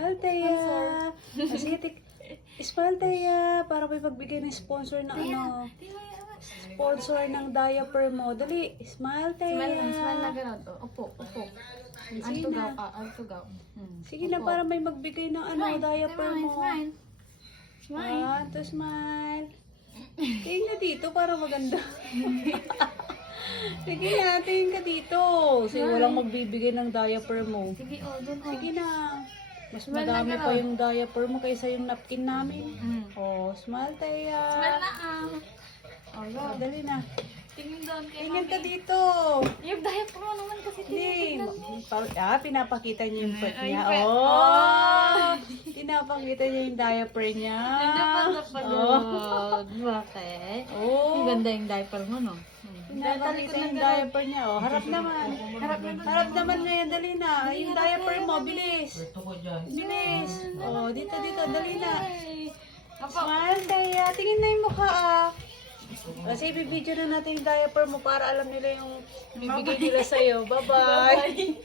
Smile, Taya. Ah, Sige, tik. Smile, Taya. Para may pagbigay ng sponsor ng ano. Sponsor ng diaper mo. Dali, smile, Taya. Smile na, smile na gano'n. Opo, opo. Sige Antugaw na. ka, antugaw. Hmm. Sige na, para may magbigay ng ano, diaper mo. smile. Smile. Ah, to smile. Tingin ka dito para maganda. Sige na, tingin ka dito. Kasi walang magbibigay ng diaper mo. Sige, oh, dun, oh. Sige na. Mas na madami pa yung diaper mo kaysa yung napkin namin. Mm. Oh, smile Taya. Smile na, ah. Oh, Oh, yun. dali na. Tingin doon kay Tingin ka mami. dito. Yung diaper mo naman kasi Hindi. tinitignan. Pa- Ah, pinapakita niya yung pet Ay, niya. pet. Oh! Pinapakita niya yung diaper niya. Ganda pa sa Oh. pagod. Bakit? Oh. Ang ganda yung diaper mo, no? Pinapakita yung diaper niya. Oh, harap naman. Harap naman. Harap naman ngayon. Dali na. Yung diaper mo, bilis. Bilis. Oh, dito, dito. Dali na. Smile, Taya. Tingin na yung mukha, ah. Kasi ibibidyo na natin yung diaper mo para alam nila yung bibigay nila sa'yo. Bye-bye.